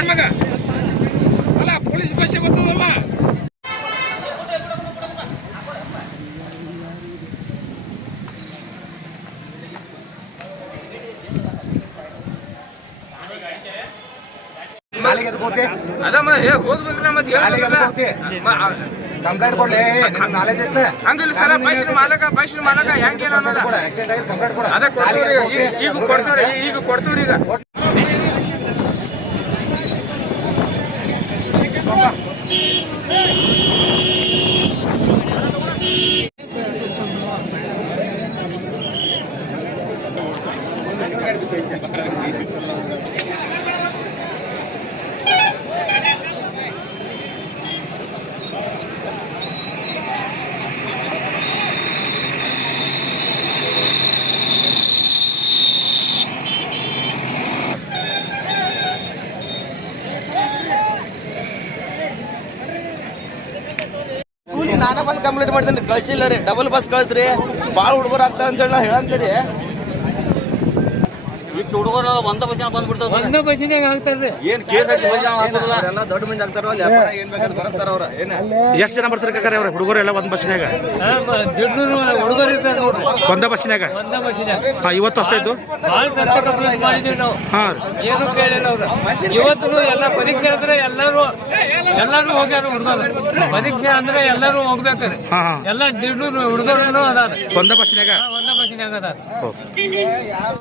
ಮಗ ಅಲ್ಲ police bus ಗೊತ್ತದಲ್ಲ ಹೋಗ್ಬೇಕ್ರ ಮತ್ತೆ ಕಂಪ್ಲೇಂಟ್ ಕೊಡ್ಲಿ ನಾಲೆಜ್ ಐತೆ ಹಂಗಿಲ್ಲ ಸರ ಬಸ್ಸಿನ ಮಾಲಕ ಹೆಂಗೇನ ಅನ್ನೋದ ಕಂಪ್ಲೇಂಟ್ ಕೊಡ ಅದ ಕೊಡ್ತೀವಿ ಈಗ ಕೊಡ್ತೀವಿ ಈಗ ನಾನೇ ಬಂದು ಕಂಪ್ಲೇಂಟ್ ಮಾಡ್ತೇನೆ ಕಳ್ಸಿಲ್ಲ ರೀ ಡಬಲ್ ಬಸ್ ಕಳ್ಸ್ರಿ ಭಾಳ ಹುಡುಗರು ಆಗ್ತಾ ಅಂತ ಹೇಳಿ ನಾ ಹೇಳಂತೀರಿ ಹುಡುಗರು ಒಂದ ಬಸ್ ಬಂದ್ಬಿಡ್ತಾವ ಒಂದ ಬಸ್ಸಿನಾಗ ಆಗ್ತದೆ ಏನ್ ಕೇಸ್ ಎಲ್ಲ ದೊಡ್ಡ ಮಂದಿ ಆಗ್ತಾರ ಏನ್ ಬೇಕಾದ್ ಬರಸ್ತಾರ ಅವ್ರ ಏನ ಎಷ್ಟು ಜನ ಬರ್ತಾರೆ ಕಾಕ ಅವ್ರ ಹುಡುಗರು ಎಲ್ಲ ಒಂದ್ ಬಸ್ಸಿನಾಗ ಹುಡುಗರು ಇರ್ತಾರೆ ನೋಡ್ರಿ ಒಂದ ಬಸ್ಸಿನಾಗ ಇವತ್ತು ಅಷ್ಟೇ ಇದ್ದು ಭಾಳ ಕಂಪ್ಲೇಂಟ್ ಮಾಡಿದೀವಿ ನಾವು ಏನು ಕೇಳಿಲ್ಲ ಅವ್ರು ಇವತ್ತು ಎಲ್ಲ ಪರೀಕ್ಷೆ ಅಂದ್ರೆ ಎಲ್ಲರೂ ಹೋಗ್ಯಾರ ಹುಡುಗರು ಪರೀಕ್ಷೆ ಅಂದ್ರೆ ಎಲ್ಲರೂ ಹೋಗ್ಬೇಕಾರೆ ಎಲ್ಲ 150 ಹುಡುಗರು ಅದಾರ ಒಂದ ಬಸ್ಸಿನಾಗ ಅದಾರ